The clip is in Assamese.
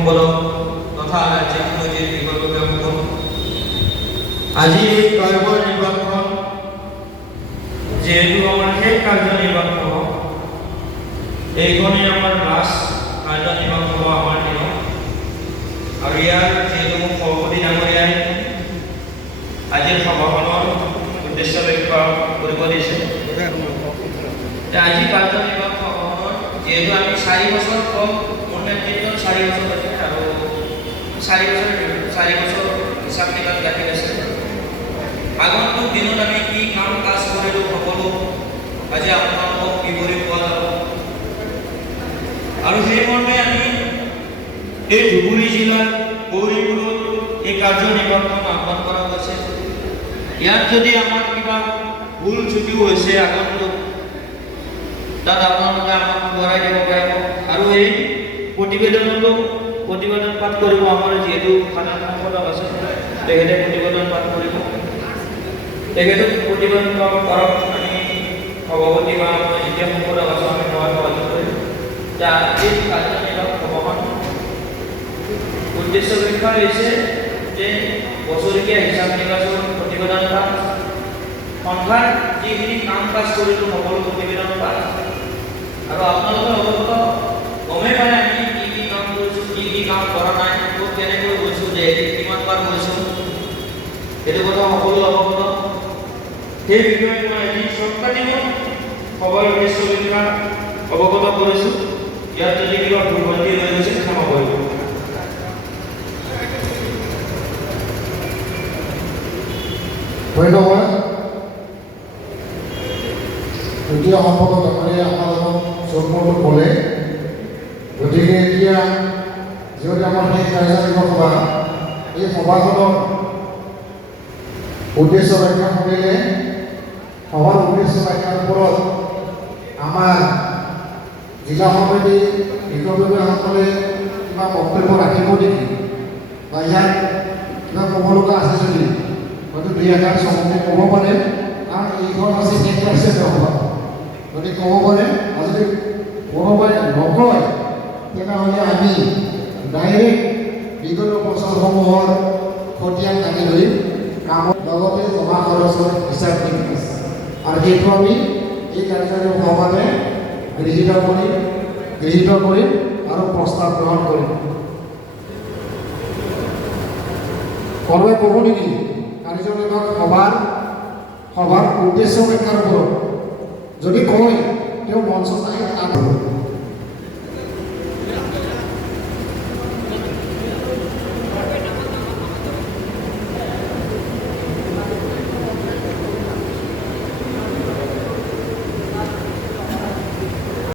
সম্পাদক তথা ৰাজ্যিক সমিতিৰ বিষয়ববীয়াসকল, আজি এই কাৰ্যনিৰ্বাহখন যিহেতু আমাৰ শেষ কাৰ্যনিৰ্বাহ হ'ব, এইখনেই আমাৰ লাষ্ট কাৰ্যনিৰ্বাহ হ'ব আমাৰ দিনত। আৰু ইয়াৰ যিহেতু মোক সভাপতি ডাঙৰীয়াই আজিৰ সভাখনৰ উদ্দেশ্য ব্যাখ্যা কৰিব দিছে, আজি কাৰ্যনিৰ্বাহ সভাখনত যিহেতু আমি 4 বছৰ কম মোৰ নেতৃত্বত 4 বছৰ হৈছে আৰু 4 বছৰ হিচাপ নিকাচ ৰাখি আছে। আগন্তুক দিনত আমি কি কাম কাজ কৰিলোঁ সকলো আজি আপোনালোকক বিৱৰি পোৱা যাব। আৰু সেই মৰ্মে আমি এই ধুবুৰী জিলাৰ গৌৰীপুৰত এই কাৰ্যনিৰ্বাহখন আহ্বান কৰা হৈছে। ইয়াত যদি আমাৰ কিবা ভুল ত্ৰুটিও হৈছে আগন্তুক, তাত আপোনালোকে আমাক সোঁৱৰাই দিব পাৰিব। আৰু এই প্ৰতিবেদন পাঠ কৰিব আমাৰ যিহেতু সাধাৰণ সম্পাদক আছে, তেখেতে প্ৰতিবেদন পাঠ কৰিব। তেখেতক প্ৰতিবেদন কৰক, আমি সভাপতি বা মই যেতিয়া সম্পাদক আছোঁ আমি সহযোগ কৰিম। এই কাৰ্যনিৰ্বাহ সভাখন উদ্দেশ্য ব্যাখ্যা হৈছে যে বছৰেকীয়া হিচাপ নিকাচৰ প্ৰতিবেদন পাঠ, সন্থাৰ যিখিনি কাম কাজ কৰিলোঁ সকলো প্ৰতিবেদন পাঠ। আৰু আপোনালোকে অৱগত গমেই পায় আমি কি কি কাম কৰিছোঁ, কি কি কাম কৰা নাই, ক'ত কেনেকৈ গৈছোঁ, কিমান বাৰ গৈছোঁ, সেইটো কথা সকলো অৱগত। সেই বিষয়ে মই আজি চৰকাৰীও সভাৰ উদ্দেশ্য ব্যাখ্যা অৱগত কৰিছোঁ। ইয়াত যদি কিবা ভুল ভ্ৰান্তি হৈ গৈছে ক্ষমা কৰিব। ধন্যবাদ। দ্বিতীয় সম্পাদক ডাঙৰীয়া আপোনালোকক চমুকৈ ক'লে, গতিকে এতিয়া যিহেতু আমাৰ সেই কাৰ্যনিৰ্বাহ সভা, এই সভাখনৰ উদ্দেশ্য ব্যাখ্যা কৰিলে, সভাৰ উদ্দেশ্য ব্যাখ্যাৰ ওপৰত আমাৰ জিলা সমিতি বিষয়ববীয়াসকলে কিবা বক্তব্য ৰাখিব নেকি, বা ইয়াত কিবা ক'ব লগা আছে যদি হয়তো 2 এষাৰ চমুকৈ ক'ব পাৰে। কাৰণ এইখন আছে শেষ সভা, গতিকে ক'ব পাৰে। আৰু যদি ক'ব পাৰে নকয়, তেনেহ'লে আমি ডাইৰেক্ট বিগত বছৰসমূহৰ খতিয়ান দাঙি ধৰিম, কামত লগতে জমা খৰচৰ হিচাপ নিকাচ, আৰু সেইটো আমি এই কাৰ্যনিৰ্বাহ সভাতে গৃহীত কৰিম আৰু প্ৰস্তাৱ গ্ৰহণ কৰিম। কোনোবাই ক'ব নেকি কাৰ্যনিৰ্বাহ সভাৰ উদ্দেশ্য ব্যাখ্যাৰ ওপৰত? যদি কয় তেওঁ মঞ্চত আহি